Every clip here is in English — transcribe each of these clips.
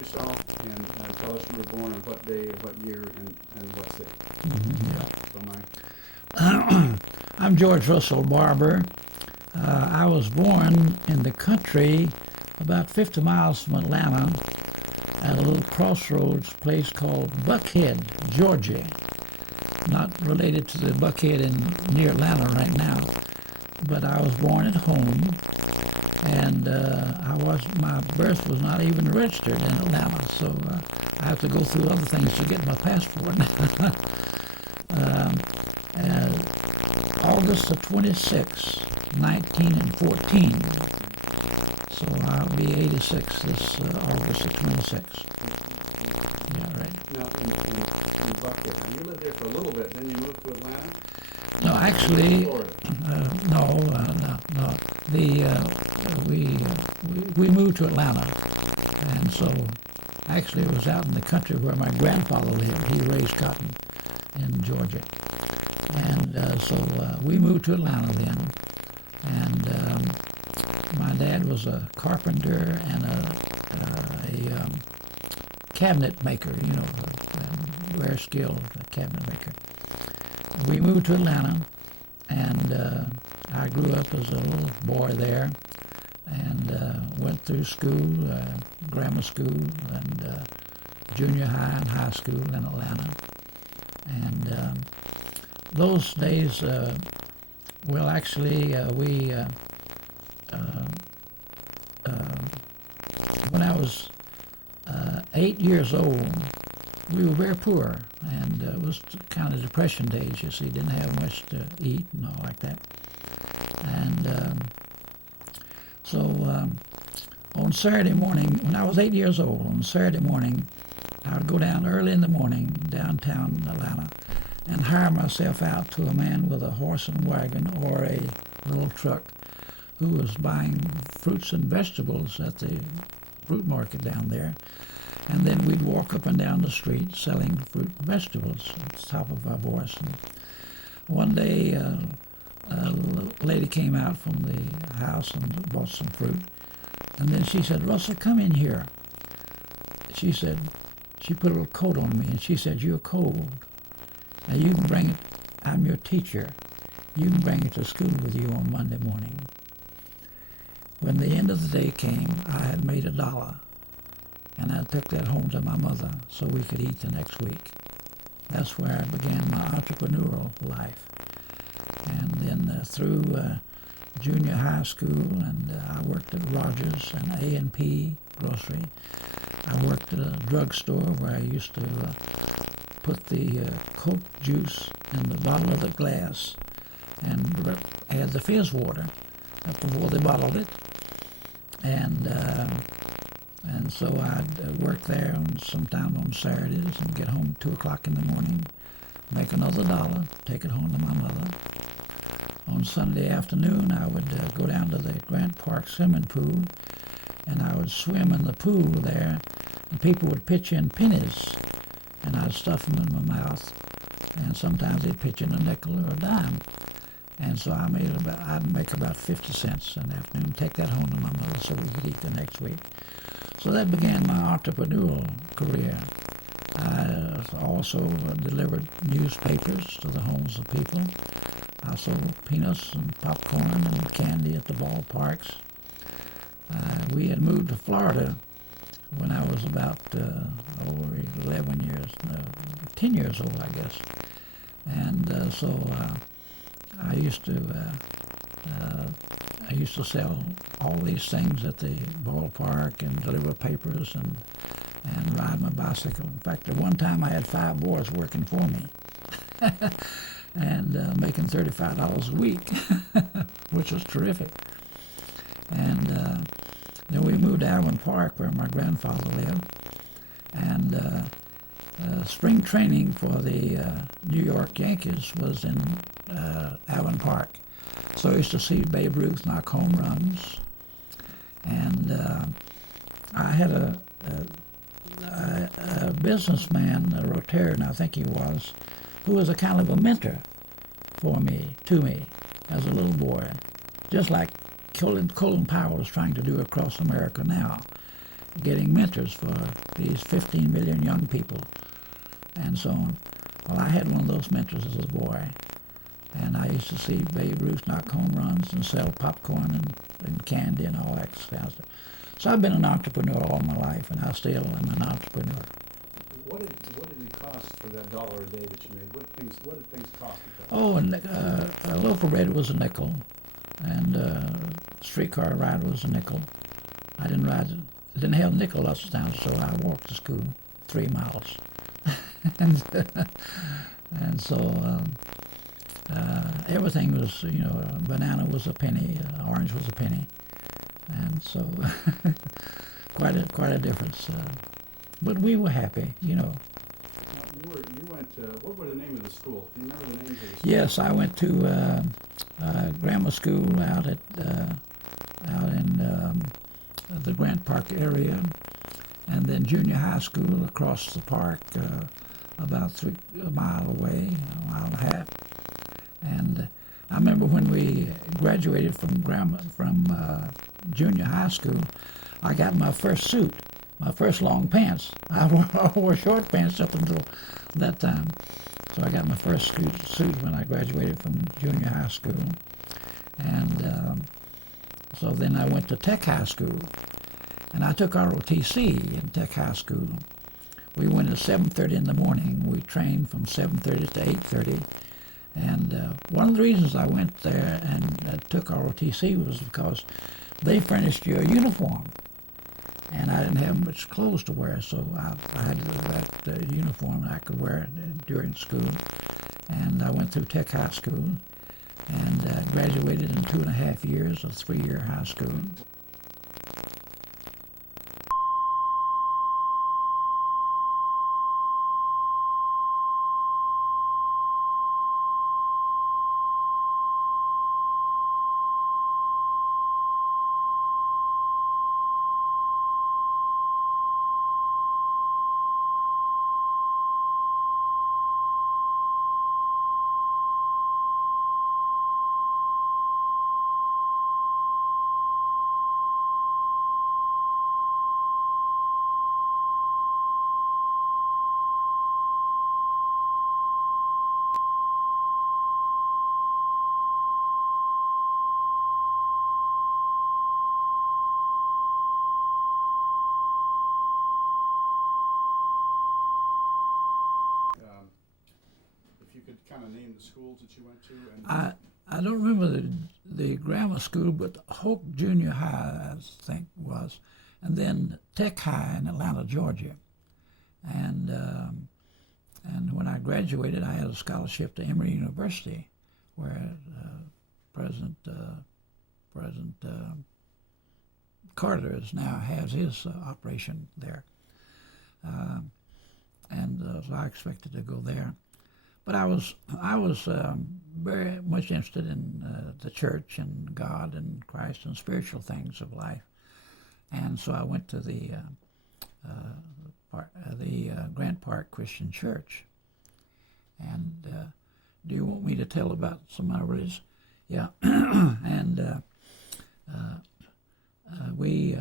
yourself and tell us you were born on what day, what year, and what city. Yeah. So I'm George Russell Barber. I was born in the country about 50 miles from Atlanta at a little crossroads place called Buckhead, Georgia. Not related to the Buckhead near Atlanta right now, but I was born at home, and my birth was not even registered in Atlanta, so I have to go through other things to get my passport. August the 26th, 1914. So I'll be 86 this August the 26th. Yeah, right. now, in Buckhead, now you lived there for a little bit, then you moved to Atlanta? No, actually, Florida. no. We moved to Atlanta, and so actually it was out in the country where my grandfather lived. He raised cotton in Georgia, and so we moved to Atlanta then. And my dad was a carpenter and a cabinet maker, a very skilled cabinet maker. We moved to Atlanta, and I grew up as a little boy there, and went through school, grammar school, and junior high and high school in Atlanta. And those days, when I was 8 years old, we were very poor, and it was kind of depression days, you see, didn't have much to eat and all like that. And so on Saturday morning, when I was 8 years old, on Saturday morning, I would go down early in the morning downtown Atlanta and hire myself out to a man with a horse and wagon or a little truck who was buying fruits and vegetables at the fruit market down there. And then we'd walk up and down the street selling fruit and vegetables at the top of our voice. And one day, a lady came out from the house and bought some fruit. And then she said, "Russell, come in here." She said, she put a little coat on me, and she said, "You're cold. Now you can bring it, I'm your teacher. You can bring it to school with you on Monday morning." When the end of the day came, I had made $1, and I took that home to my mother so we could eat the next week. That's where I began my entrepreneurial life. And then through junior high school, and I worked at Rogers and A&P Grocery. I worked at a drugstore where I used to put the Coke juice in the bottle of the glass and add the fizz water before they bottled it. And so I'd work there sometime on Saturdays and get home at 2 o'clock in the morning, make another $1, take it home to my mother. On Sunday afternoon, I would go down to the Grant Park swimming pool, and I would swim in the pool there, and people would pitch in pennies, and I'd stuff them in my mouth, and sometimes they'd pitch in a nickel or a dime. And so I'd make about 50 cents an afternoon, take that home to my mother so we could eat the next week. So that began my entrepreneurial career. I also delivered newspapers to the homes of people. I sold peanuts and popcorn and candy at the ballparks. We had moved to Florida when I was about 10 years old, I guess. And so I used to sell all these things at the ballpark and deliver papers and ride my bicycle. In fact, at one time I had 5 boys working for me and making $35 a week, which was terrific. And then we moved to Allen Park, where my grandfather lived, and spring training for the New York Yankees was in Allen Park. So I used to see Babe Ruth knock home runs. And I had a businessman, a Rotarian, I think he was, who was a kind of a mentor to me, as a little boy, just like Colin Powell is trying to do across America now. getting mentors for these 15 million young people and so on. Well, I had one of those mentors as a boy, and I used to see Babe Ruth knock home runs and sell popcorn and candy and all that kind of stuff. So I've been an entrepreneur all my life, and I still am an entrepreneur. What did it cost for that $1 a day that you made? What did things cost you? Oh, and a loaf of bread was a nickel, and a streetcar ride was a nickel. I didn't have a nickel lots of times, so I walked to school 3 miles. and so everything was, a banana was a penny, orange was a penny, and so quite a difference. But we were happy, Now, you went. What were the name of the school? Do you remember the names of the schools? Yes, I went to grammar school out in the Grant Park area, and then junior high school across the park, about a mile away, a mile and a half. And I remember when we graduated from junior high school, I got my first suit, my first long pants. I wore short pants up until that time. So I got my first suit when I graduated from junior high school. And so then I went to Tech High School, and I took ROTC in Tech High School. We went at 7:30 in the morning. We trained from 7:30 to 8:30. And one of the reasons I went there and took ROTC was because they furnished you a uniform. And I didn't have much clothes to wear, so I had that uniform I could wear during school. And I went through Tech High School and graduated in 2.5 years of 3-year high school. If you could kind of name the schools that you went to. And I don't remember the grammar school, but Hoke Junior High, I think, was, and then Tech High in Atlanta, Georgia. And when I graduated, I had a scholarship to Emory University, where President Carter now has his operation there. So I expected to go there. But I was very much interested in the church and God and Christ and spiritual things of life, and so I went to the Grant Park Christian Church. And do you want me to tell about some of it? Yeah, and we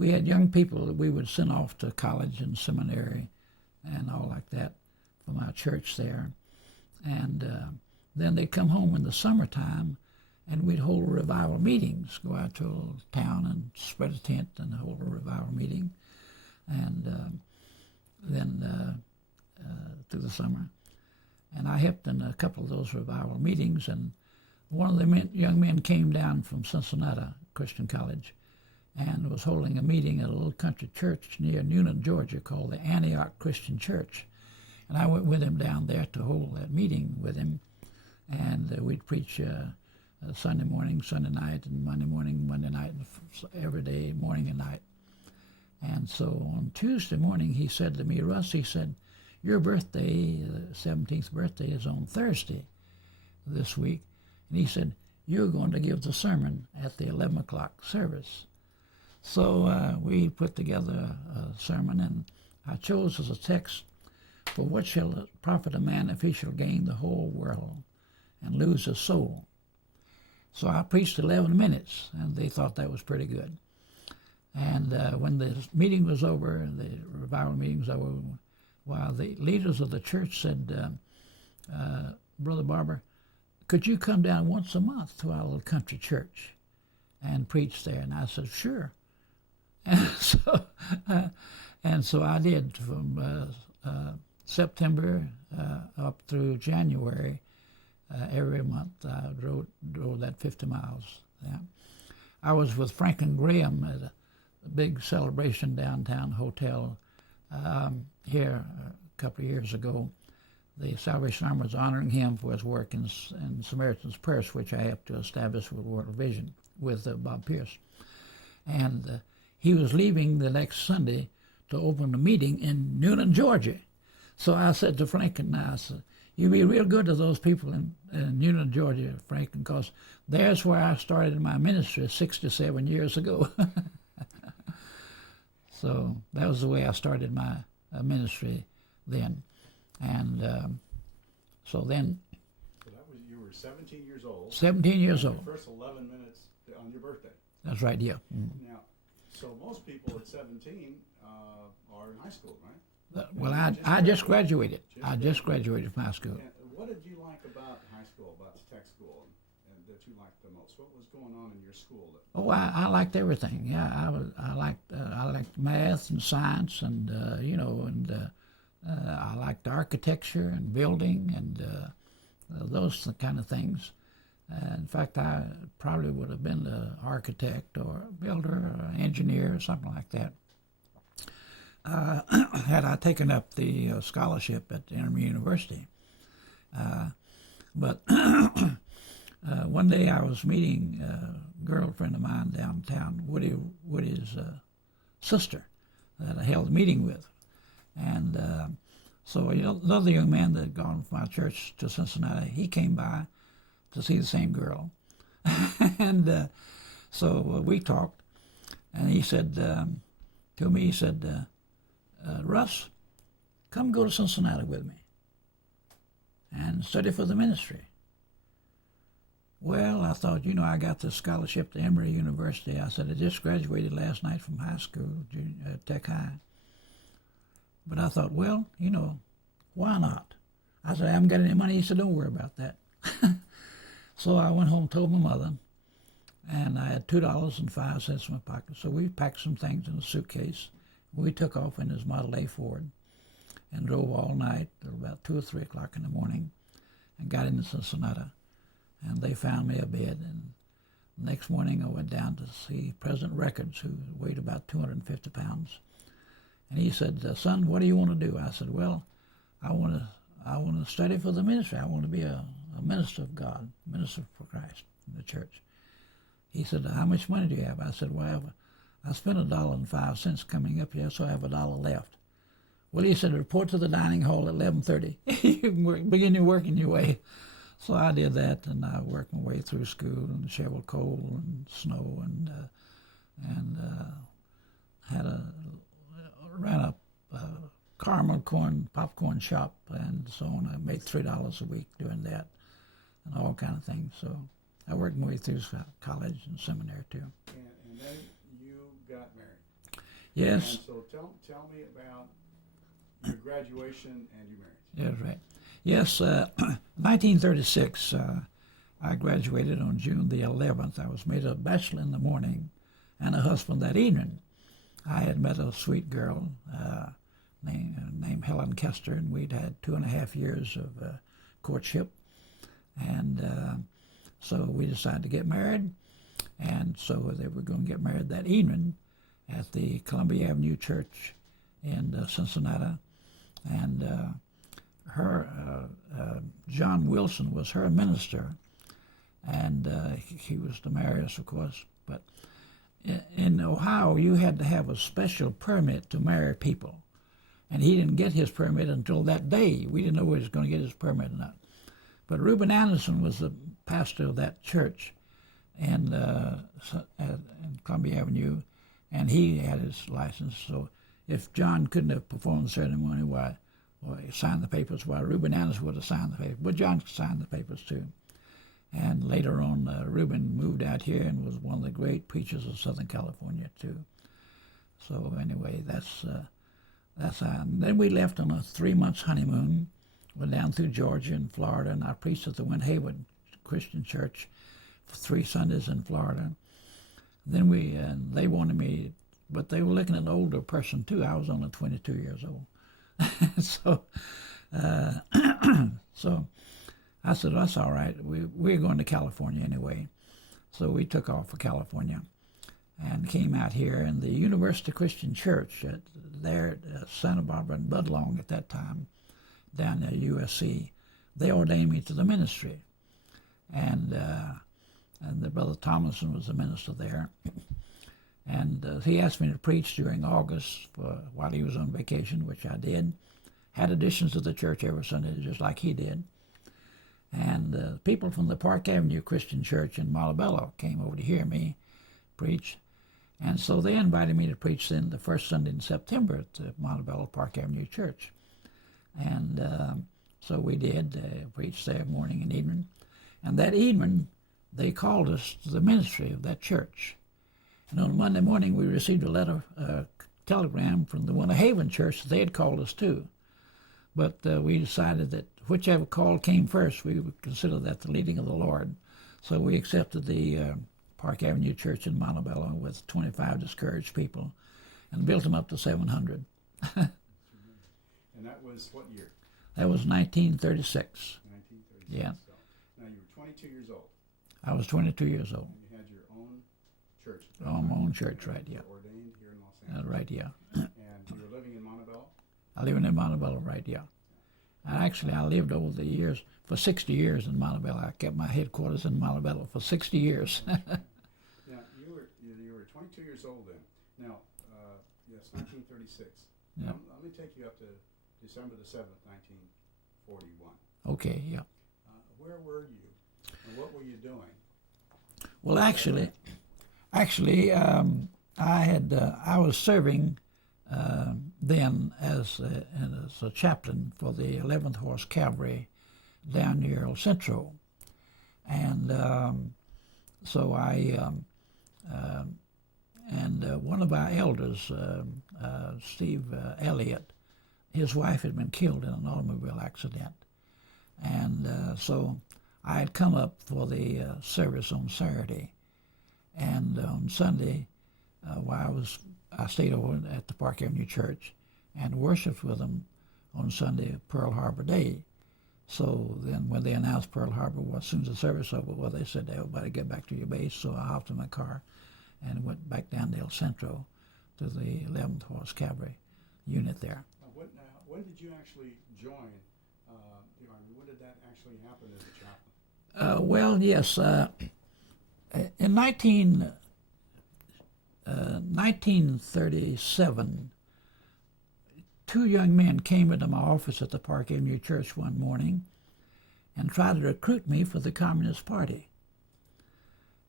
had young people that we would send off to college and seminary and all like that from our church there. And then they'd come home in the summertime, and we'd hold revival meetings, go out to a town and spread a tent and hold a revival meeting. And then through the summer. And I helped in a couple of those revival meetings, and one of the young men came down from Cincinnati Christian College and was holding a meeting at a little country church near Newnan, Georgia, called the Antioch Christian Church. And I went with him down there to hold that meeting with him, and we'd preach Sunday morning, Sunday night, and Monday morning, Monday night, every day, morning and night. And so on Tuesday morning, he said to me, Russ, he said, your birthday, the 17th birthday, is on Thursday this week. And he said, you're going to give the sermon at the 11 o'clock service. So we put together a sermon, and I chose as a text, for what shall it profit a man if he shall gain the whole world and lose his soul? So I preached 11 minutes, and they thought that was pretty good. And when the meeting was over, the revival meeting was over, while the leaders of the church said, Brother Barber, could you come down once a month to our little country church and preach there? And I said, sure. And so I did from September up through January. Every month I drove that 50 miles. Yeah. I was with Franklin Graham at a big celebration downtown hotel here a couple of years ago. The Salvation Army was honoring him for his work in Samaritan's Purse, which I helped to establish with World Vision with Bob Pierce. And he was leaving the next Sunday to open a meeting in Newnan, Georgia. So I said to Franklin, I said, you be real good to those people in Newnan, Georgia, Franklin, because there's where I started my ministry 67 years ago. So that was the way I started my ministry then. And so then... So that was, you were 17 years old. 17 years old. The first 11 minutes on your birthday. That's right, yeah. Now, so most people at 17 are in high school, right? Well, I just graduated. I just graduated from high school. And what did you like about high school, about the tech school, and that you liked the most? What was going on in your school? Oh, I liked everything. Yeah, I liked math and science, and I liked architecture and building and those kind of things. In fact, I probably would have been an architect or a builder or an engineer or something like that. Had I taken up the scholarship at Emory University. But one day I was meeting a girlfriend of mine downtown, Woody's sister, that I held a meeting with. And so another young man that had gone from my church to Cincinnati, he came by to see the same girl. And so we talked, and he said to me, he said, Russ, come go to Cincinnati with me and study for the ministry. Well, I thought, I got this scholarship to Emory University. I said, I just graduated last night from high school, Tech High. But I thought, well, why not? I said, I haven't got any money. He said, don't worry about that. So I went home, told my mother, and I had $2.05 in my pocket. So we packed some things in a suitcase. We took off in his Model A Ford and drove all night till about 2 or 3 o'clock in the morning and got into Cincinnati. And they found me a bed. And the next morning I went down to see President Records, who weighed about 250 pounds. And he said, son, what do you want to do? I said, well, I want to study for the ministry. I want to be a minister of God, minister for Christ in the church. He said, how much money do you have? I said, well, I spent $1.05 coming up here, so I have $1 left. Well, he said, report to the dining hall at 11:30. You can begin your working your way. So I did that, and I worked my way through school and shoveled coal and snow and ran a caramel corn popcorn shop and so on. I made $3 a week doing that and all kind of things. So I worked my way through college and seminary too. And then you got married. Yes. And so tell me about your graduation and your marriage. That's right. Yes, 1936, I graduated on June the 11th. I was made a bachelor in the morning and a husband that evening. I had met a sweet girl named Helen Kester, and we'd had 2.5 years of courtship. And so we decided to get married. And so they were going to get married that evening at the Columbia Avenue Church in Cincinnati. And John Wilson was her minister, and he was to marry us, of course. But in Ohio, you had to have a special permit to marry people, and he didn't get his permit until that day. We didn't know whether he was going to get his permit or not. But Reuben Anderson was the pastor of that church in Columbia Avenue, and he had his license. So if John couldn't have performed the ceremony, why he signed the papers, while Reuben Anderson would have signed the papers. But John signed the papers too. And later on, Reuben moved out here and was one of the great preachers of Southern California too. So anyway, that's how. And then we left on a 3-month honeymoon. Went down through Georgia and Florida, and I preached at the Wynn Haven Christian Church for 3 Sundays in Florida. Then they wanted me, but they were looking at an older person too. I was only 22 years old. So I said, that's all right. We're going to California anyway. So we took off for California and came out here. And the University Christian Church there at Santa Barbara and Budlong at that time, down at USC, they ordained me to the ministry. And the Brother Thomason was the minister there. And he asked me to preach during August while he was on vacation, which I did. Had additions to the church every Sunday, just like he did. And people from the Park Avenue Christian Church in Montebello came over to hear me preach. And so they invited me to preach then the first Sunday in September at the Montebello Park Avenue Church. And so we did preach there morning and evening. And that evening, they called us to the ministry of that church. And on Monday morning, we received a telegram from the Wynn Haven Church that they had called us too. But we decided that whichever call came first, we would consider that the leading of the Lord. So we accepted the Park Avenue Church in Montebello with 25 discouraged people and built them up to 700. And that was what year? That was 1936. 1936. Yeah. So, now you were 22 years old. I was 22 years old. And you had your own church. My own church, right, yeah. You were ordained here in Los Angeles. Right, yeah. And you were living in Montebello? I live in Montebello, right, yeah. And actually, I lived over the years, for 60 years in Montebello. I kept my headquarters in Montebello for 60 years. Now, you were 22 years old then. Now, yes, 1936. Yeah. Let me take you up to December the 7th, 1941. Okay, yeah. Where were you, and what were you doing? Well, actually, I was serving then as a chaplain for the 11th Horse Cavalry down near El Centro, and so one of our elders, Steve Elliott, his wife had been killed in an automobile accident, and so I had come up for the service on Saturday, and on Sunday, while I stayed over at the Park Avenue Church and worshiped with them on Sunday, Pearl Harbor Day. So then when they announced Pearl Harbor, well, as soon as the service over, well, they said, everybody get back to your base. So I hopped in my car and went back down to El Centro to the 11th Horse Cavalry unit there. When did you actually join the Army? When did that actually happen as a chaplain? Well, yes. In 1937, 2 young men came into my office at the Park Avenue Church one morning and tried to recruit me for the Communist Party.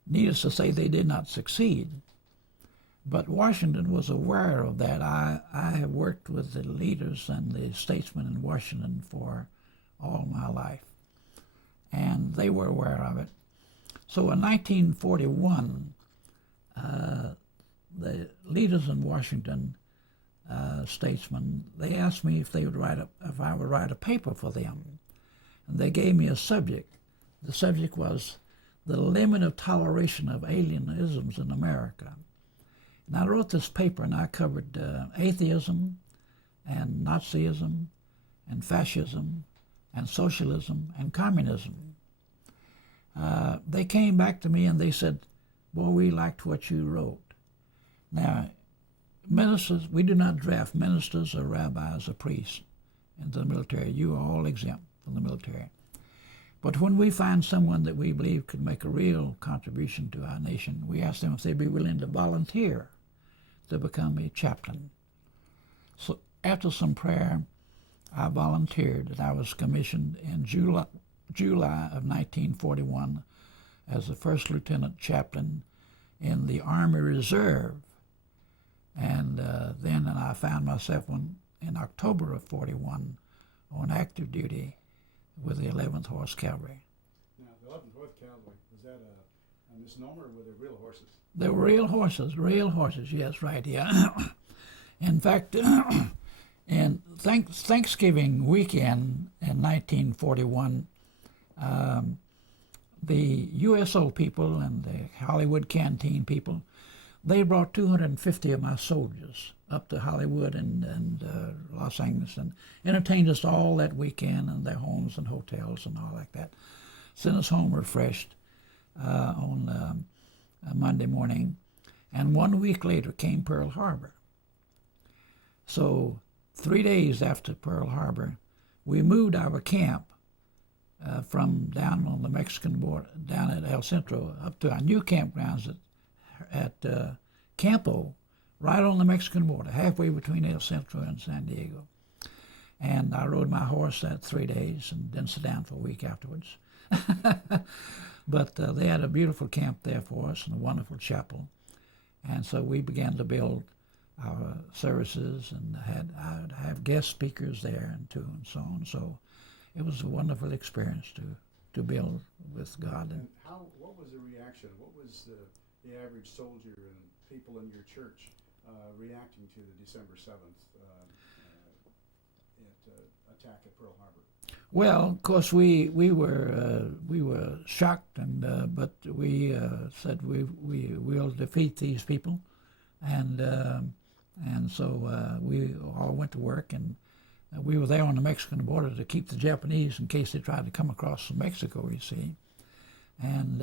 Needless to say, they did not succeed. But Washington was aware of that. I have worked with the leaders and the statesmen in Washington for all my life, and they were aware of it. So in 1941, the leaders in Washington, statesmen, they asked me if I would write a paper for them, and they gave me a subject. The subject was the limit of toleration of alienisms in America. And I wrote this paper, and I covered atheism and Nazism and fascism and socialism and communism. They came back to me and they said, boy, we liked what you wrote. Now, ministers, we do not draft ministers or rabbis or priests into the military. You are all exempt from the military. But when we find someone that we believe could make a real contribution to our nation, we ask them if they'd be willing to volunteer to become a chaplain. So after some prayer, I volunteered, and I was commissioned in July of 1941 as the first lieutenant chaplain in the Army Reserve. And then I found myself in October of 41 on active duty with the 11th Horse Cavalry. Now, 11th Horse Cavalry, was that a misnomer, or were they real horses? They were real horses, yes, right, yeah. In fact, in Thanksgiving weekend in 1941, the USO people and the Hollywood Canteen people, they brought 250 of my soldiers up to Hollywood and Los Angeles and entertained us all that weekend in their homes and hotels and all like that. Sent us home refreshed on Monday morning. And 1 week later came Pearl Harbor. So 3 days after Pearl Harbor, we moved our camp from down on the Mexican border, down at El Centro, up to our new campgrounds at Campo, right on the Mexican border, halfway between El Centro and San Diego. And I rode my horse that 3 days and didn't sit down for a week afterwards. But they had a beautiful camp there for us and a wonderful chapel. And so we began to build our services, and I'd have guest speakers there and too, and so on. So it was a wonderful experience to build with God. And what was the reaction? What was the average soldier and people in your church reacting to the December 7th attack at Pearl Harbor? Well, of course, we were shocked, but we said we'll defeat these people, and so we all went to work, and we were there on the Mexican border to keep the Japanese in case they tried to come across from Mexico, you see, and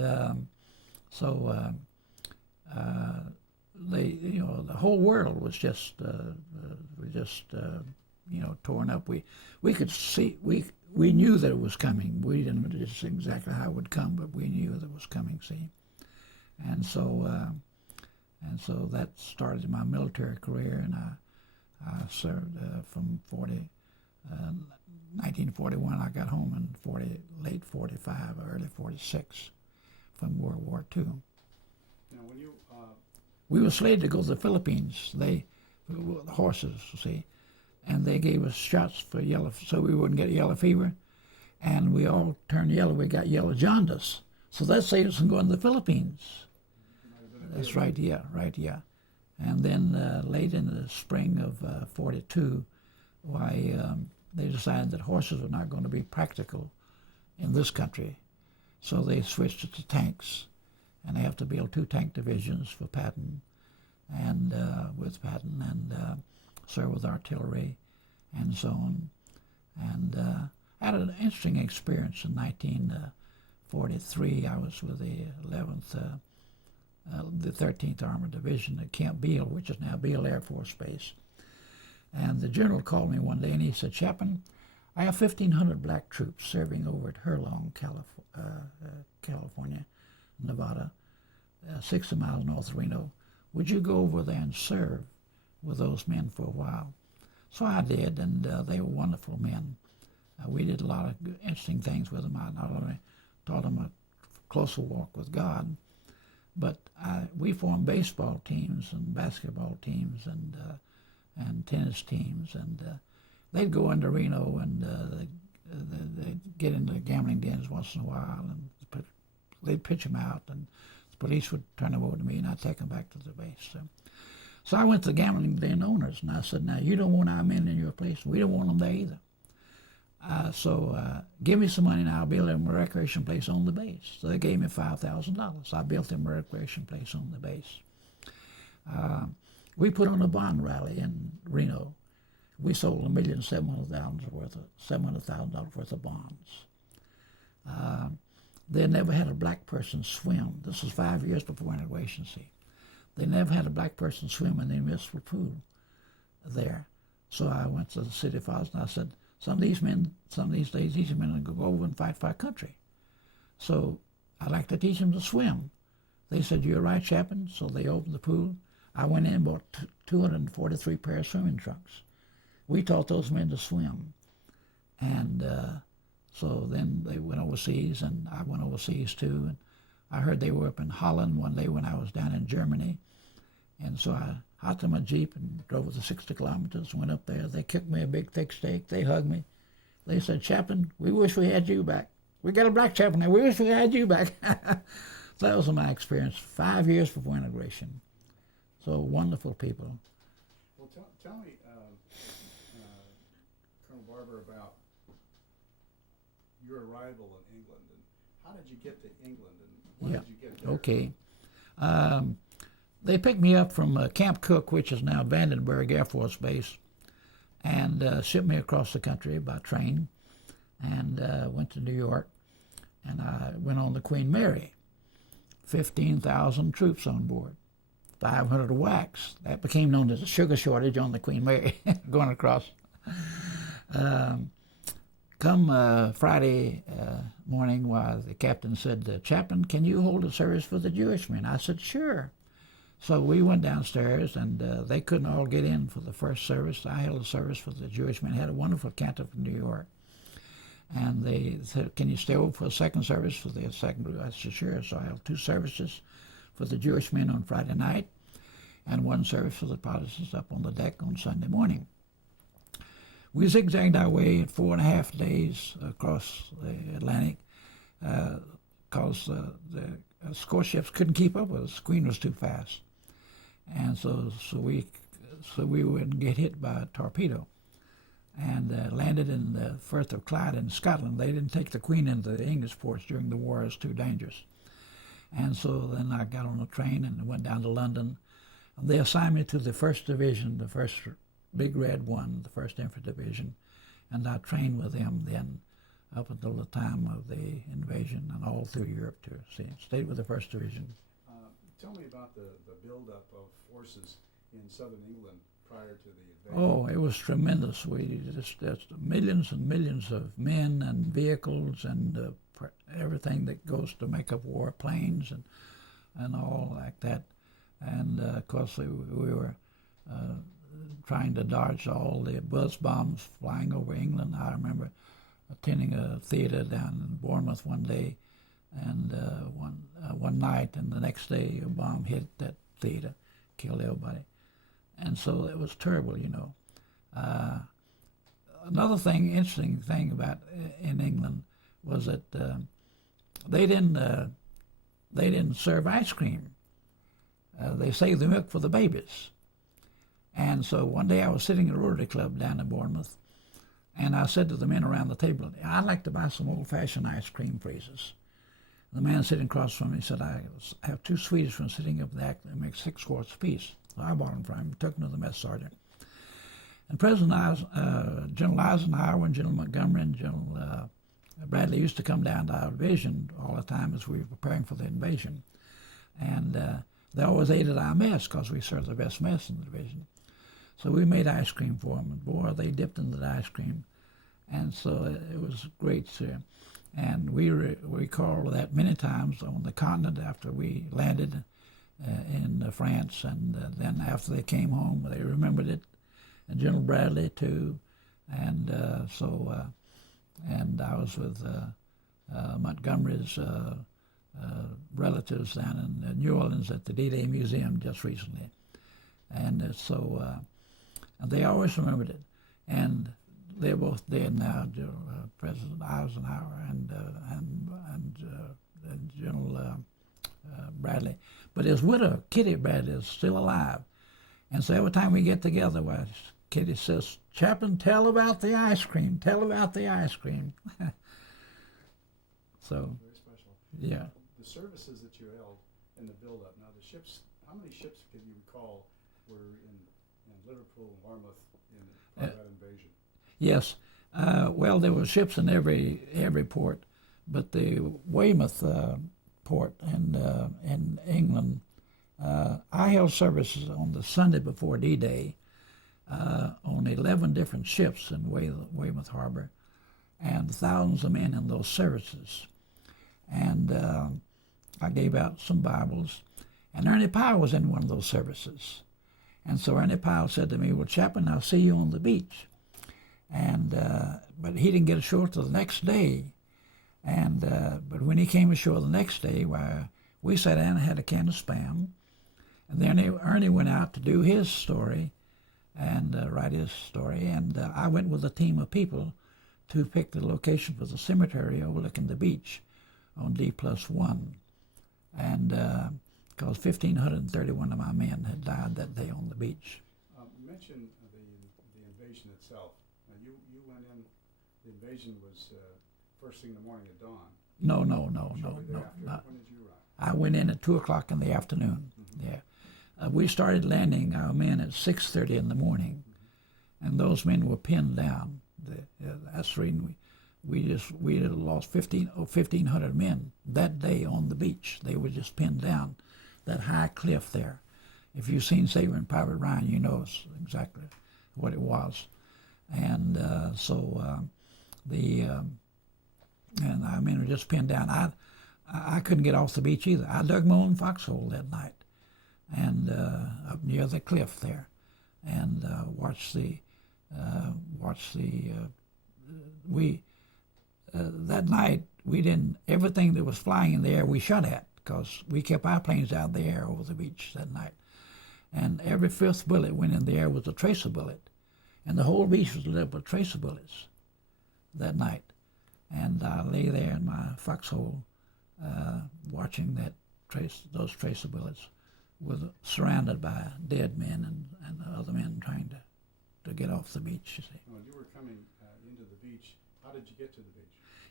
so the whole world was just torn up. We could see, we knew that it was coming. We didn't know just exactly how it would come, but we knew that it was coming, see. And so that started my military career, and I served from 1941. I got home in late 45, early 46 from World War II. Now, when you we were slated to go to the Philippines. The horses, see, and they gave us shots for yellow, so we wouldn't get yellow fever, and we all turned yellow. We got yellow jaundice, so that saved us from going to the Philippines. That's right, yeah. And then late in the spring of 42, they decided that horses were not going to be practical in this country, so they switched it to tanks, and they have to build 2 tank divisions for Patton, and serve with artillery, and so on. And I had an interesting experience in 1943. I was with the 13th Armored Division at Camp Beale, which is now Beale Air Force Base. And the general called me one day and he said, "Chaplain, I have 1,500 black troops serving over at Hurlong, California, Nevada, 60 miles north of Reno. Would you go over there and serve with those men for a while?" So I did, and they were wonderful men. We did a lot of interesting things with them. I not only taught them a closer walk with God, but we formed baseball teams and basketball teams and tennis teams, and they'd go into Reno and they'd get into gambling dens once in a while, and they'd pitch them out, and the police would turn them over to me, and I'd take them back to the base. So I went to the gambling den owners, and I said, "Now, you don't want our men in your place. We don't want them there either. So give me some money, and I'll build them a recreation place on the base." So they gave me $5,000. I built them a recreation place on the base. We put on a bond rally in Reno. We sold $1,700,000 worth of bonds. They never had a black person swim. This was 5 years before integration, see. They never had a black person swim in the municipal pool there. So I went to the city fathers and I said, some of these days, these men are going to go over and fight for our country. So I'd like to teach them to swim. They said, "You're right, Chaplain." So they opened the pool. I went in and bought 243 pairs of swimming trunks. We taught those men to swim. And so then they went overseas, and I went overseas too. And I heard they were up in Holland one day when I was down in Germany. And so I hopped in my Jeep and drove the 60 kilometers, went up there. They cooked me a big thick steak. They hugged me. They said, "Chaplain, we wish we had you back." We got a black chaplain now. We wish we had you back. So that was my experience. 5 years before integration. So wonderful people. Well, tell me, Colonel Barber, about your arrival in England, and how did you get to England, and when did you get there? Okay. They picked me up from Camp Cook, which is now Vandenberg Air Force Base, and shipped me across the country by train, and went to New York, and I went on the Queen Mary. 15,000 troops on board, 500 of wax. That became known as a sugar shortage on the Queen Mary going across. Come Friday morning, the captain said, "Chaplain, can you hold a service for the Jewish men?" I said, "Sure." So we went downstairs, and they couldn't all get in for the first service. I held a service for the Jewish men. Had a wonderful cantor from New York. And they said, "Can you stay over for a second service for the second group?" I said, "Sure." So I held 2 services for the Jewish men on Friday night, and 1 service for the Protestants up on the deck on Sunday morning. We zigzagged our way in 4.5 days across the Atlantic, because the escort ships couldn't keep up with us. The Queen was too fast, and so we wouldn't get hit by a torpedo. And landed in the Firth of Clyde in Scotland. They didn't take the Queen into the English ports during the war. It was too dangerous. And so then I got on a train and went down to London. They assigned me to the 1st Division, the 1st Big Red One, the 1st Infantry Division, and I trained with them then up until the time of the invasion and all through Europe to stayed with the 1st Division. Tell me about the buildup of forces in southern England prior to the invasion. Oh, it was tremendous. We just millions and millions of men and vehicles and everything that goes to make up war, planes and all like that. And of course we were trying to dodge all the buzz bombs flying over England. I remember attending a theater down in Bournemouth one day, and one night, and the next day a bomb hit that theater, killed everybody. And so it was terrible, you know. Another interesting thing about in England was that they didn't serve ice cream. They saved the milk for the babies. And so one day I was sitting at a Rotary Club down in Bournemouth, and I said to the men around the table, "I'd like to buy some old-fashioned ice cream freezers." The man sitting across from me said, "I have 2 Swedish ones sitting up there that make 6 quarts apiece." So I bought them from him, took them to the mess sergeant. And General Eisenhower and General Montgomery and General Bradley used to come down to our division all the time as we were preparing for the invasion. And they always ate at our mess because we served the best mess in the division. So we made ice cream for them, and boy, they dipped into the ice cream. And so it was great, sir. And we recalled that many times on the continent after we landed in France, and then after they came home, they remembered it, and General Bradley too, and and I was with Montgomery's relatives down in New Orleans at the D-Day Museum just recently, and so they always remembered it, and they're both dead now, President Eisenhower and General Bradley. But his widow, Kitty Bradley, is still alive. And so every time we get together, Kitty says, "Chaplain, tell about the ice cream. Tell about the ice cream." So, very special. Yeah. The services that you held in the build-up. Now, the ships, how many ships can you recall were in Liverpool and Weymouth in part of that invasion? Yes. Well, there were ships in every port, but the Weymouth port in England, I held services on the Sunday before D-Day on 11 different ships in Weymouth Harbor, and thousands of men in those services. And I gave out some Bibles, and Ernie Powell was in one of those services. And so Ernie Powell said to me, "Well, Chaplain, I'll see you on the beach." And but he didn't get ashore till the next day. And but when he came ashore the next day, we sat down and had a can of Spam. And then Ernie went out to do his story and write his story. And I went with a team of people to pick the location for the cemetery overlooking the beach on D+1. And because 1,531 of my men had died that day on the beach. You mentioned the invasion itself. Now you went in, the invasion was first thing in the morning at dawn. No. Shortly thereafter, when did you arrive? I went in at 2 o'clock in the afternoon. Mm-hmm. Yeah. We started landing our men at 6:30 in the morning, and those men were pinned down. That's the reason we had lost 1,500 men that day on the beach. They were just pinned down, that high cliff there. If you've seen Saving Private Ryan, you know exactly what it was. And and our men were just pinned down. I couldn't get off the beach either. I dug my own foxhole that night, and up near the cliff there, and watched that night we didn't, everything that was flying in the air we shot at, because we kept our planes out of the air over the beach that night. And every fifth bullet went in the air was a tracer bullet. And the whole beach was lit up with tracer bullets that night. And I lay there in my foxhole watching those tracer bullets, surrounded by dead men and other men trying to get off the beach, you see. When you were coming into the beach, how did you get to the beach?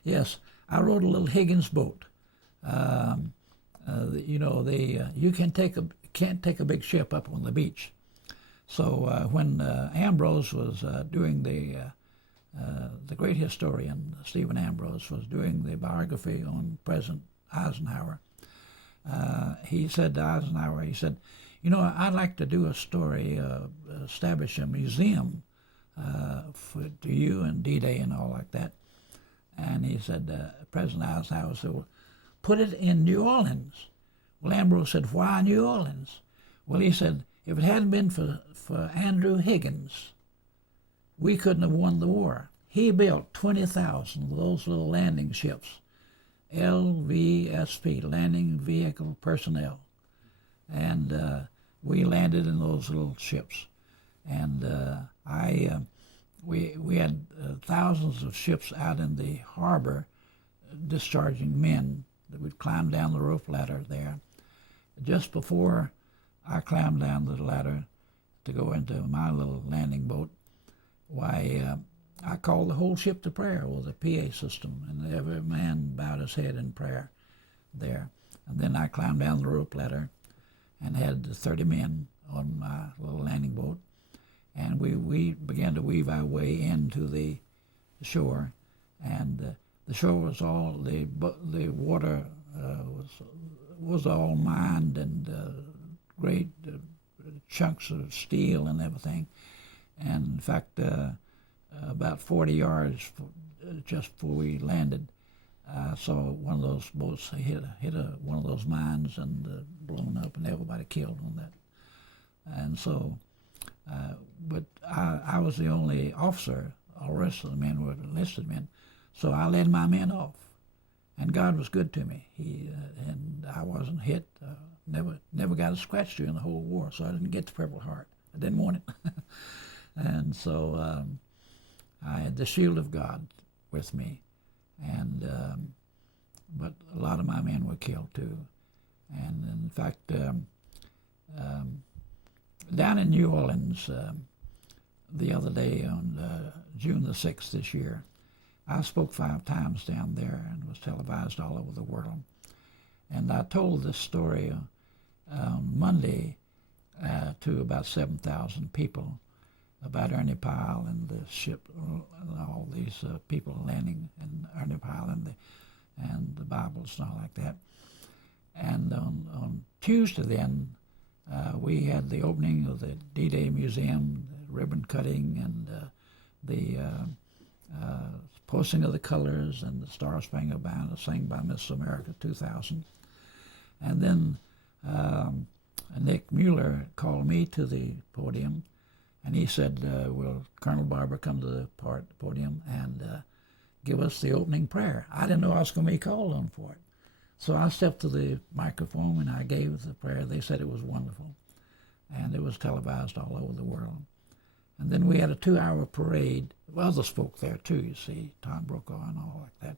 Yes, I rode a little Higgins boat. You can't take a big ship up on the beach. So when Ambrose was doing the great historian Stephen Ambrose was doing the biography on President Eisenhower, he said to Eisenhower, he said, I'd like to do a story, establish a museum to you and D-Day and all like that. And he said, President Eisenhower said, well, put it in New Orleans. Well, Ambrose said, why New Orleans? Well, he said, if it hadn't been for Andrew Higgins, we couldn't have won the war. He built 20,000 of those little landing ships, LVSP, Landing Vehicle Personnel. And we landed in those little ships. And we had thousands of ships out in the harbor discharging men that would climb down the rope ladder there. Just before I climbed down the ladder to go into my little landing boat, I called the whole ship to prayer with a PA system, and every man bowed his head in prayer there. And then I climbed down the rope ladder and had 30 men on my little landing boat, and we began to weave our way into the shore, and the shore was all, the water was all mined, and great chunks of steel and everything. And in fact, about 40 yards just before we landed, I saw one of those boats hit one of those mines and blown up, and everybody killed on that. And so, but I was the only officer. All the rest of the men were enlisted men. So I led my men off, and God was good to me. And I wasn't hit. Never got a scratch during the whole war, so I didn't get the Purple Heart. I didn't want it. And so I had the shield of God with me, and but a lot of my men were killed too. And in fact, down in New Orleans the other day on June the 6th this year, I spoke 5 times down there and was televised all over the world. And I told this story on Monday to about 7,000 people about Ernie Pyle and the ship and all these people landing in Ernie Pyle and the Bibles and all like that. And on Tuesday then, we had the opening of the D-Day Museum, the ribbon cutting, and the posting of the colors, and the Star Spangled Banner sang by Miss America 2000. And then Nick Mueller called me to the podium, and he said, will Colonel Barber come to the podium and give us the opening prayer? I didn't know I was going to be called on for it. So I stepped to the microphone and I gave the prayer. They said it was wonderful. And it was televised all over the world. And then we had a 2-hour parade. Others spoke there too, you see, Tom Brokaw and all like that,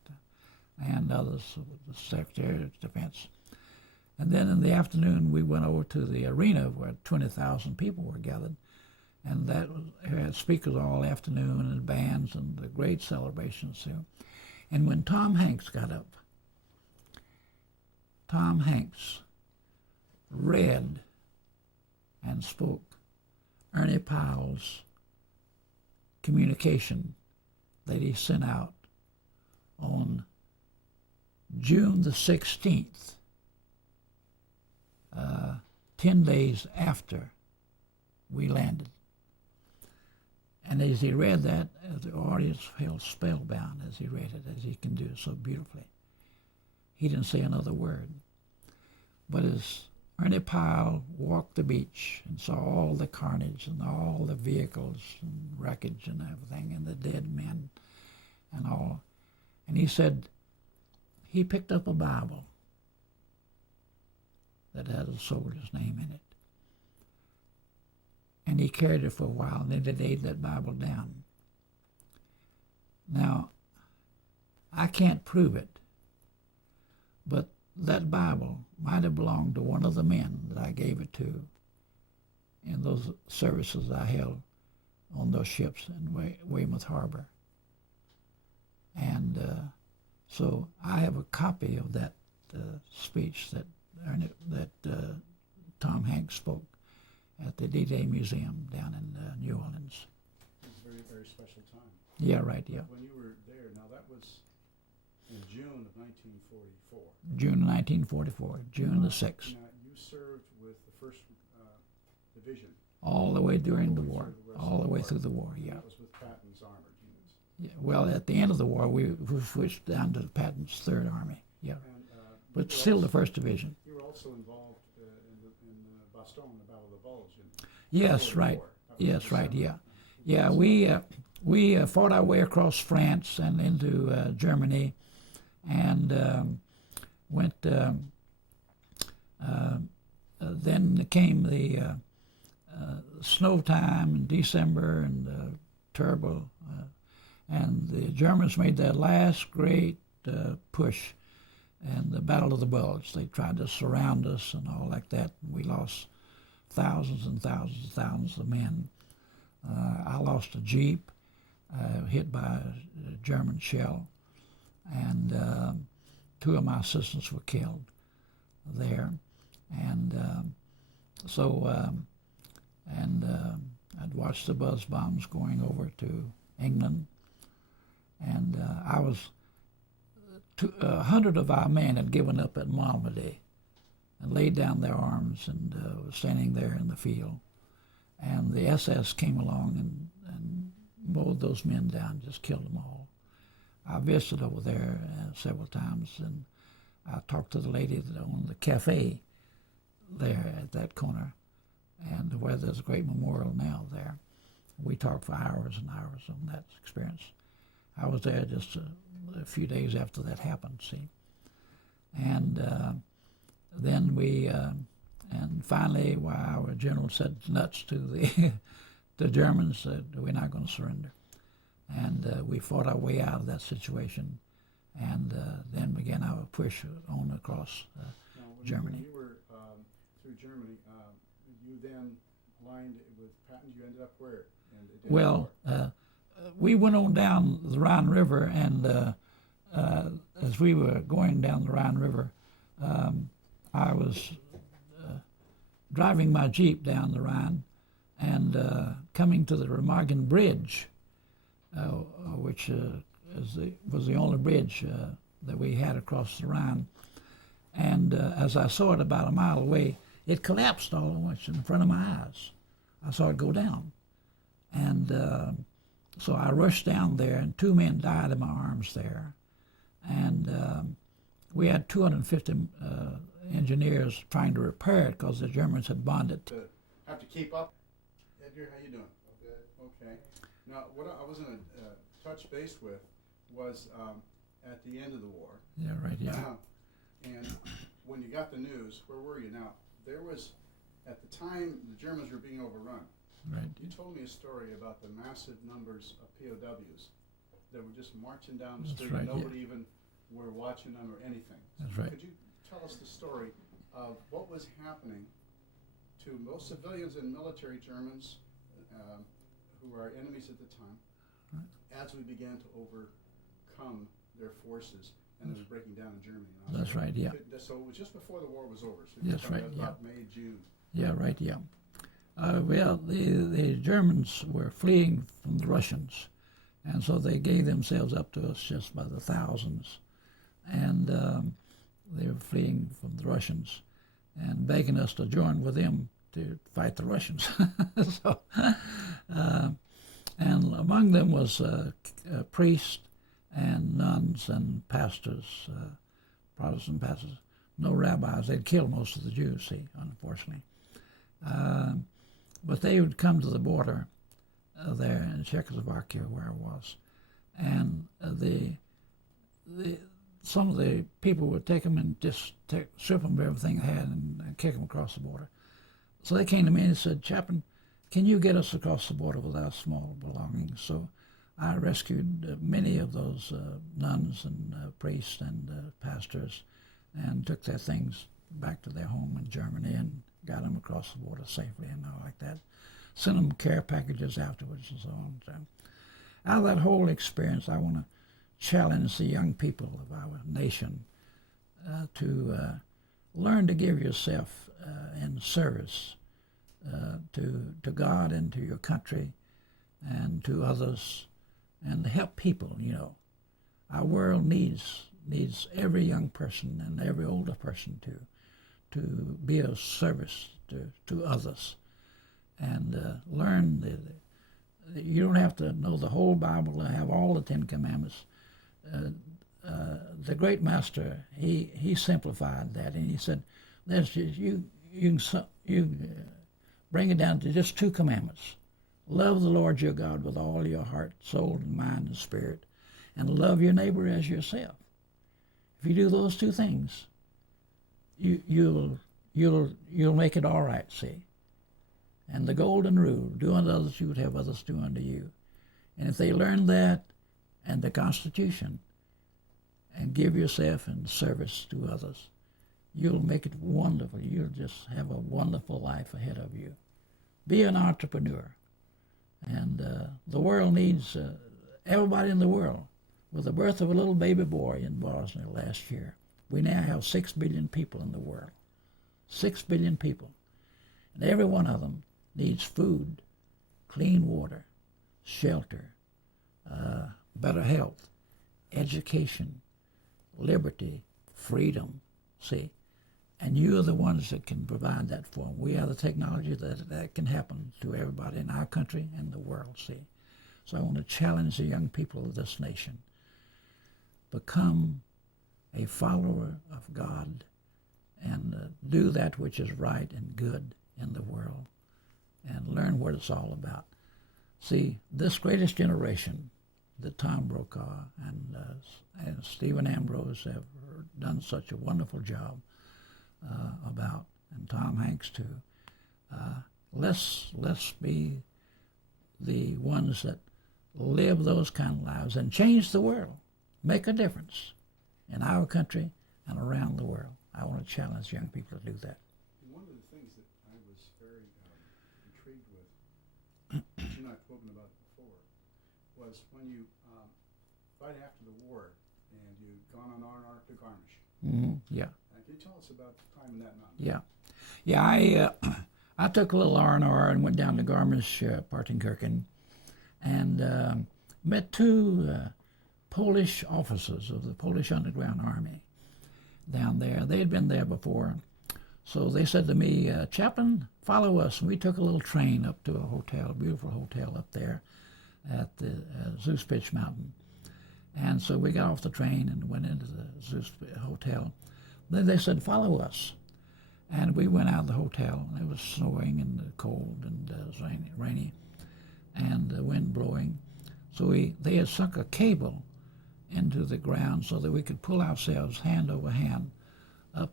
and others, the Secretary of Defense. And then in the afternoon, we went over to the arena where 20,000 people were gathered, and that had speakers all afternoon and bands and the great celebrations there. And when Tom Hanks got up, Tom Hanks read and spoke Ernie Powell's communication that he sent out on June the 16th, 10 days after we landed. And as he read that, the audience felt spellbound as he read it, as he can do so beautifully. He didn't say another word. But as Ernie Powell walked the beach and saw all the carnage and all the vehicles and wreckage and everything and the dead men and all, and he said he picked up a Bible that had a soldier's name in it. And he carried it for a while, and then they laid that Bible down. Now, I can't prove it, but that Bible might have belonged to one of the men that I gave it to in those services I held on those ships in Weymouth Harbor. And so I have a copy of that speech that Tom Hanks spoke at the D-Day Museum down in New Orleans. It was a very, very special time. Yeah, right, yeah. When you were there, now that was in June of 1944. June 1944, June the 6th. Now, you served with the 1st Division. All the way during the All war. the way through the rest All of the the way war. through the war, yeah. That was with Patton's armored units. Yeah. Well, at the end of the war, we switched down to Patton's 3rd Army, yeah. And, But still the 1st Division. You were also involved in Bastogne, the Battle of the Bulge. Yes, right. Yes, right, yeah. Yeah, we fought our way across France and into Germany, and went. Then came the snow time in December and terrible, and the Germans made their last great push, and the Battle of the Bulge. They tried to surround us and all like that. We lost thousands and thousands and thousands of men. I lost a Jeep hit by a German shell, and 2 of my assistants were killed there. And I'd watched the buzz bombs going over to England, and 100 of our men had given up at Normandy and laid down their arms and was standing there in the field. And the SS came along and mowed those men down, just killed them all. I visited over there several times, and I talked to the lady that owned the cafe there at that corner, and where there's a great memorial now there. We talked for hours and hours on that experience. I was there just a few days after that happened, see. And then and finally, our general said nuts to the Germans that we're not going to surrender. And we fought our way out of that situation, and then began our push on across Germany. When you were through Germany, you then aligned with Patton. You ended up where? Well, we went on down the Rhine River, and as we were going down the Rhine River, I was driving my Jeep down the Rhine and coming to the Remagen Bridge, which was the only bridge that we had across the Rhine. And as I saw it about a mile away, it collapsed all at once in front of my eyes. I saw it go down. And so I rushed down there, and 2 men died in my arms there. And we had 250 engineers trying to repair it because the Germans had bombed it. Have to keep up. Edgar, how you doing? Good. Okay. Now, what I was going to touch base with was at the end of the war. Yeah, right, yeah. And when you got the news, where were you? Now, there was, at the time, the Germans were being overrun. Right. You told me a story about the massive numbers of POWs that were just marching down the That's street. right, yeah. Nobody even were watching them or anything. That's right. Could you tell us the story of what was happening to most civilians and military Germans who were our enemies at the time, as we began to overcome their forces and it was breaking down in Germany? That's right, yeah. So it was just before the war was over. So That's right, yeah. About May, June. Yeah, right, yeah. Well, the Germans were fleeing from the Russians, and so they gave themselves up to us just by the thousands. And they were fleeing from the Russians and begging us to join with them to fight the Russians. So, and among them was priests and nuns and pastors, Protestant pastors. No rabbis. They'd killed most of the Jews, see, unfortunately. But they would come to the border there in Czechoslovakia, where I was, and some of the people would take them and just strip them of everything they had and kick them across the border. So they came to me and said, "Chaplain, can you get us across the border with our small belongings?" So I rescued many of those nuns and priests and pastors and took their things back to their home in Germany and got them across the border safely and all like that. Sent them care packages afterwards and so on. So out of that whole experience, I want to challenge the young people of our nation to learn to give yourself in service to God and to your country and to others and to help people, you know. Our world needs every young person and every older person to be of service to others and learn that you don't have to know the whole Bible to have all the 10 Commandments. The great master, he simplified that, and he said, "There's just, you bring it down to just 2 commandments. Love the Lord your God with all your heart, soul, and mind and spirit, and love your neighbor as yourself." If you do those 2 things, you'll make it all right, see. And the golden rule, do unto others you would have others do unto you. And if they learn that and the Constitution and give yourself in service to others, you'll make it wonderful. You'll just have a wonderful life ahead of you. Be an entrepreneur. And the world needs everybody in the world. With the birth of a little baby boy in Bosnia last year, we now have 6 billion people in the world. 6 billion people. And every one of them needs food, clean water, shelter, better health, education, liberty, freedom, see. And you are the ones that can provide that for them. We have the technology that can happen to everybody in our country and the world, see. So I want to challenge the young people of this nation. Become a follower of God and do that which is right and good in the world and learn what it's all about. See, this greatest generation that Tom Brokaw and Stephen Ambrose have done such a wonderful job about, and Tom Hanks too, let's be the ones that live those kind of lives and change the world, make a difference in our country and around the world. I want to challenge young people to do that. One of the things that I was very intrigued with, that you and I have spoken about before, was when you, right after the war, and you'd gone on R&R to Garmisch. Mm-hmm. Yeah. Can you tell us about the time in that mountain? Yeah. Yeah, I took a little R&R and went down to Garmisch, Partenkirchen, and met 2 Polish officers of the Polish Underground Army down there. They had been there before. So they said to me, "Chaplain, follow us." And we took a little train up to a hotel, a beautiful hotel up there at the Zoospitch Mountain. And so we got off the train and went into the Zoospitch Hotel. Then they said, "Follow us." And we went out of the hotel, and it was snowing and cold, and it was rainy, and the wind blowing. So they had sunk a cable into the ground so that we could pull ourselves hand over hand up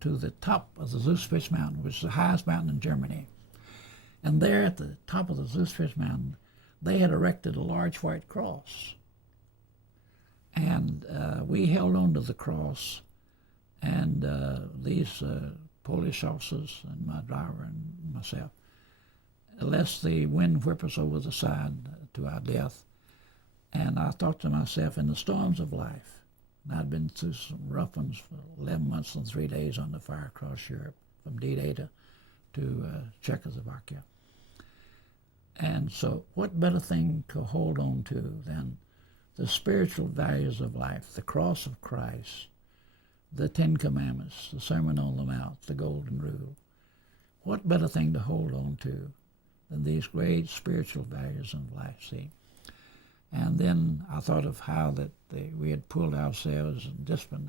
to the top of the Zoospitch Mountain, which is the highest mountain in Germany. And there at the top of the Zoothfish Mountain, they had erected a large white cross. And we held on to the cross, and these Polish officers and my driver and myself, lest the wind whip us over the side to our death. And I thought to myself, in the storms of life, and I'd been through some rough ones for 11 months and 3 days on the fire across Europe, from D-Day to Czechoslovakia. And so what better thing to hold on to than the spiritual values of life, the cross of Christ, the Ten Commandments, the Sermon on the Mount, the Golden Rule. What better thing to hold on to than these great spiritual values of life, see? And then I thought of how that we had pulled ourselves and disciplined.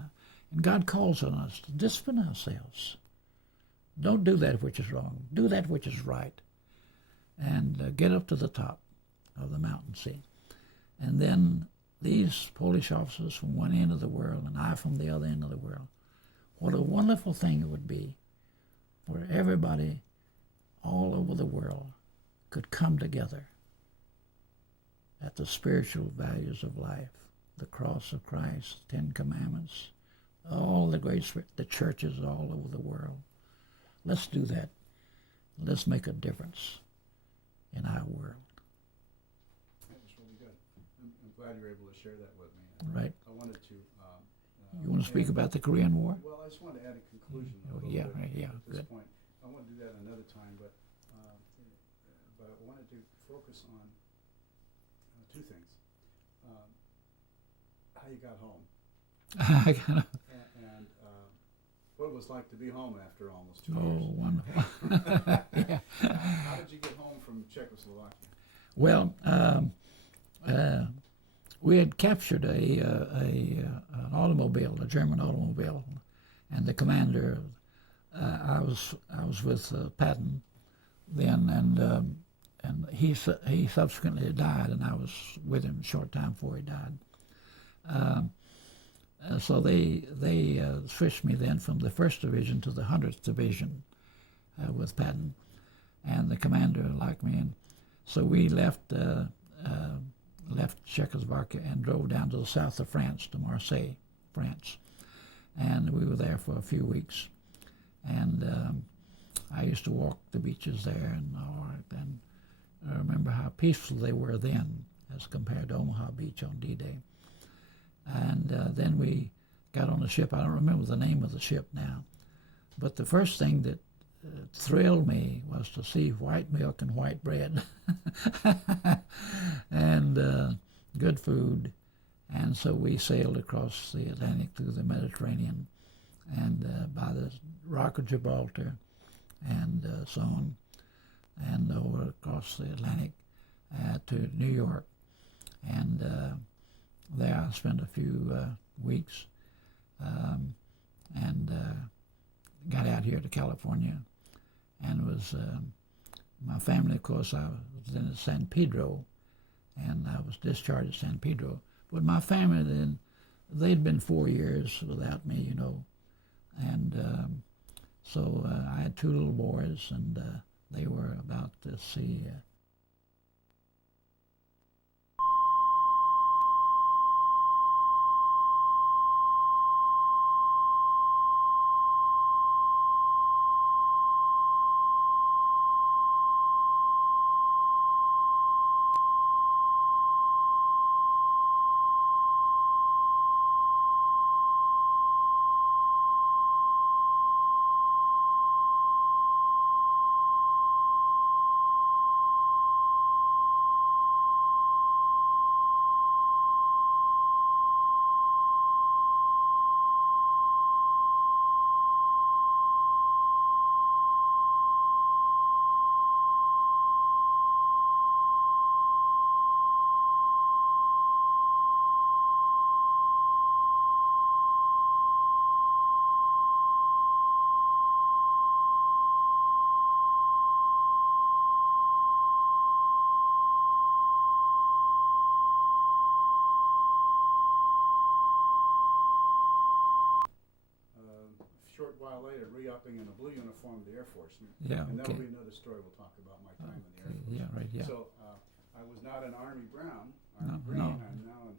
And God calls on us to discipline ourselves. Don't do that which is wrong. Do that which is right. And get up to the top of the mountain, see? And then these Polish officers from one end of the world and I from the other end of the world. What a wonderful thing it would be for everybody all over the world could come together at the spiritual values of life, the cross of Christ, Ten Commandments, all the the churches all over the world. Let's do that. Let's make a difference in our world. That was really good. I'm glad you were able to share that with me. Right. I wanted to. You want to speak about the Korean War? Well, I just wanted to add a conclusion. Oh, a little yeah, bit right, yeah, at this good. point. I want to do that another time, but I wanted to focus on two things. How you got home, and what it was like to be home after almost 2 years. Oh, wonderful. Yeah. How did you get home from Czechoslovakia? Well, we had captured an automobile, a German automobile, and the commander. I was with Patton then, and he subsequently died, and I was with him a short time before he died. So they switched me then from the 1st Division to the 100th Division with Patton, and the commander liked me, and so we left Czechoslovakia and drove down to the south of France, to Marseille, France, and we were there for a few weeks, and I used to walk the beaches there and all right, and I remember how peaceful they were then as compared to Omaha Beach on D-Day. And then we got on a ship. I don't remember the name of the ship now, but the first thing that thrilled me was to see white milk and white bread and good food. And so we sailed across the Atlantic through the Mediterranean and by the Rock of Gibraltar and so on, and over across the Atlantic to New York. And there I spent a few weeks and got out here to California, and was my family, of course, I was then at San Pedro, and I was discharged at San Pedro. But my family then, they'd been 4 years without me, you know, and so I had 2 little boys, and they were about to see form of the Air Force. Yeah, And that'll okay. be another story we'll talk about my time in the Air Okay, Force. yeah, right, yeah. So I was not an Army Brown, No, Army Green. no. I'm now an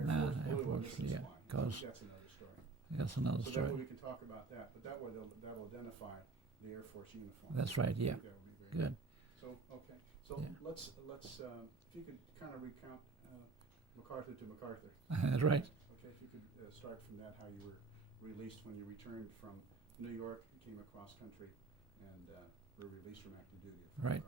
Air Nah, Force Air Blue, and Force, this is yeah, why. 'cause- That's another story. That's another So that story. way we can talk about that, but that way that'll identify the Air Force uniform. That's right, I yeah. think that would be very Good. So, okay, so Yeah. let's if you could kind of recount MacArthur to MacArthur. That's right. Okay, if you could start from that, how you were released when you returned from New York, came across country, and were released from active duty. at Fort Right.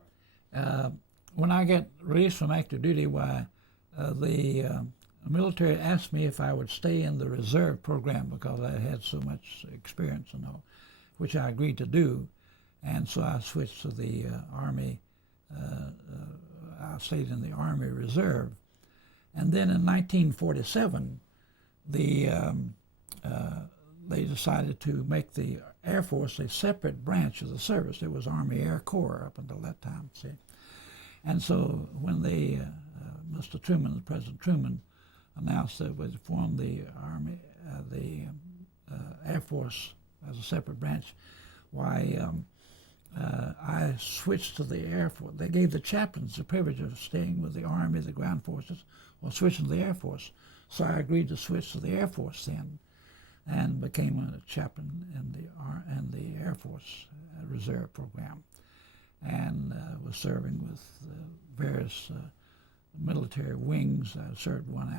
MacArthur. When I got released from active duty, the military asked me if I would stay in the reserve program because I had so much experience and all, which I agreed to do. And so I switched to the Army. I stayed in the Army Reserve. And then in 1947, they decided to make the Air Force a separate branch of the service. It was Army Air Corps up until that time, see. And so when Mr. Truman, President Truman, announced that we form the Army, Air Force as a separate branch, I switched to the Air Force. They gave the chaplains the privilege of staying with the Army, the ground forces, or switching to the Air Force. So I agreed to switch to the Air Force then, and became a chaplain in the Air Force Reserve program, and was serving with various military wings. I served one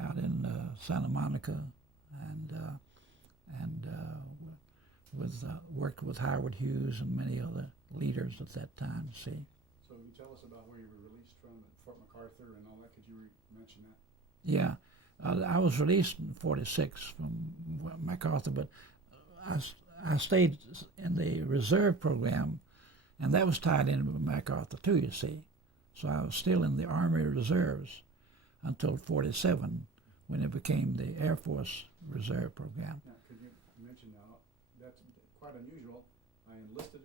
out in Santa Monica, and worked with Howard Hughes and many other leaders at that time. See. So you tell us about where you were released from at Fort MacArthur and all that. Could you mention that? Yeah, I was released in '46 from MacArthur, but I stayed in the reserve program, and that was tied in with MacArthur too, you see. So I was still in the Army Reserves until '47, when it became the Air Force Reserve program. Now, could you mention now, that's quite unusual. I enlisted,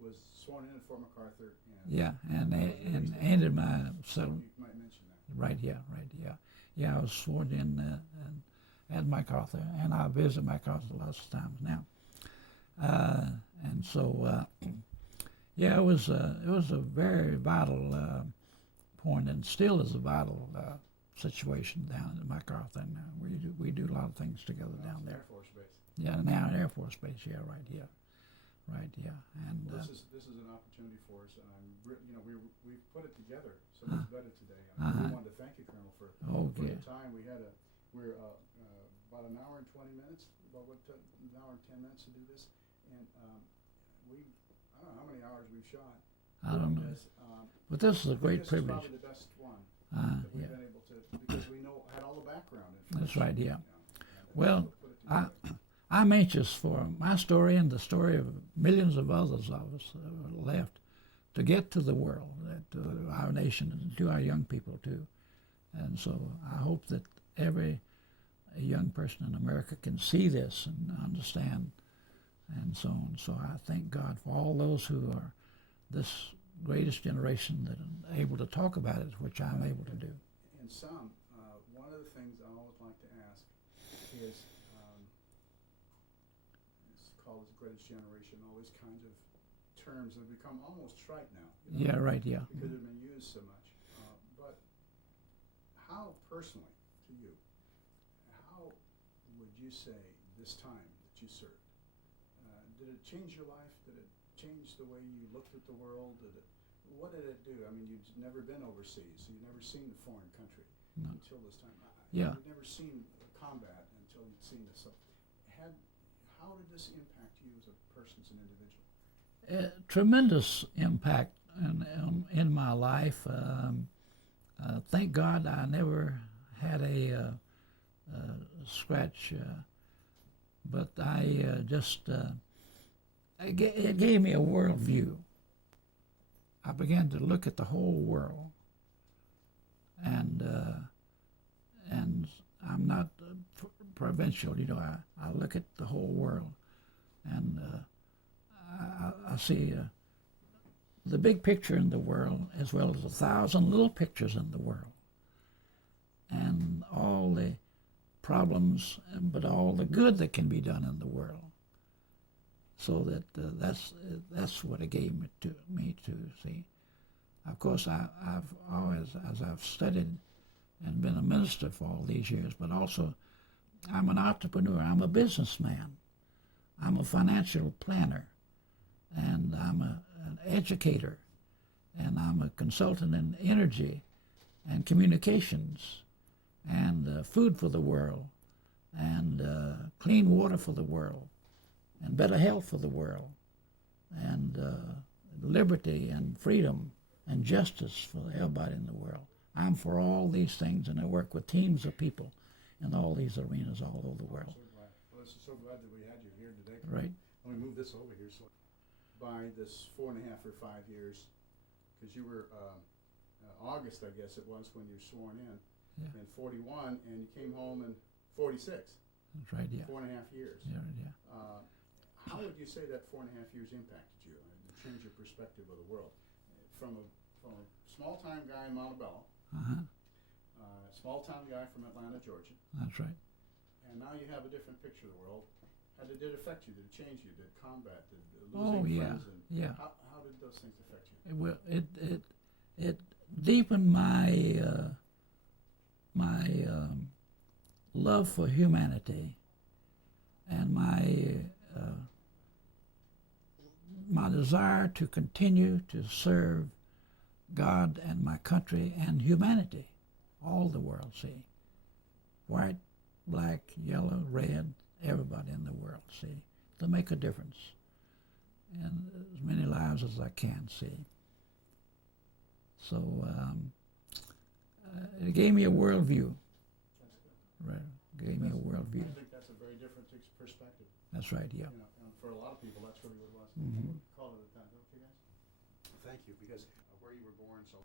was sworn in at Fort MacArthur, and Yeah, and released ended my so settlement. you might mention that. Right, yeah. Yeah, I was sworn in at MacArthur, and I visit MacArthur lots of times now. And so, yeah, it was a very vital point, and still is a vital situation down at MacArthur. And we do a lot of things together down there. Air Force Base. Yeah, now at Air Force Base. Yeah, right. Yeah, and Well, this is an opportunity for us, and we put it together so much better today. I really wanted to thank you, Colonel, for okay. the time we had. We're about an hour and 20 minutes. About what took an hour and 10 minutes to do this, and I don't know how many hours we've shot. I don't know, This, but this is a great this privilege. is probably the best one that we've Yeah, been able to, because we had all the background that's information. right. Yeah. And Well, put it together. I'm anxious for my story and the story of millions of others of us left to get to the world, to our nation, and to our young people too. And so I hope that every young person in America can see this and understand, and so on. So I thank God for all those who are this greatest generation that are able to talk about it, which I'm able to do. In sum, one of the things I always like to ask is, it's called the greatest generation, all these kinds of terms have become almost trite now. Yeah, right, yeah. Because they've been used so much. But how personally, to you, how would you say this time that you served? Did it change your life? Did it change the way you looked at the world? What did it do? I mean, you'd never been overseas, so you'd never seen a foreign country until this time. Yeah. You'd never seen combat until you'd seen this. So how did this impact you as a person, as an individual? Tremendous impact in my life. Thank God I never had a scratch, but it gave me a world view. I began to look at the whole world, and I'm not provincial, I look at the whole world, and I see the big picture in the world as well as 1,000 little pictures in the world, and all the problems, but all the good that can be done in the world. So that's what it gave me to see. Of course, I've always, as I've studied and been a minister for all these years, but also I'm an entrepreneur. I'm a businessman. I'm a financial planner, and I'm an educator, and I'm a consultant in energy and communications and food for the world and clean water for the world and better health for the world and liberty and freedom and justice for everybody in the world. I'm for all these things, and I work with teams of people in all these arenas all over the world. So glad. Well, so glad that we had you here today. Right. Let me move this over here. So, by this 4.5 or 5 years, because you were August, I guess it was, when you were sworn in 41, and you came home in 46. That's right. Yeah. 4.5 years. Yeah. How would you say that 4.5 years impacted you and changed your perspective of the world? From a small-time guy in Montebello, small-town guy from Atlanta, Georgia. That's right. And now you have a different picture of the world. How did it affect you? Did it change you? Did combat? Did losing friends? And how did those things affect you? It deepened my love for humanity and my desire to continue to serve God and my country and humanity, all the world, see. White, black, yellow, red, everybody in the world, see, to make a difference in as many lives as I can, see. So it gave me a worldview. That's good. Right, gave me a worldview. I think that's a very different perspective. That's right, yeah. You know, and for a lot of people, that's really what it was. Mm-hmm. Call it a time, okay, guys? Thank you, because where you were born, so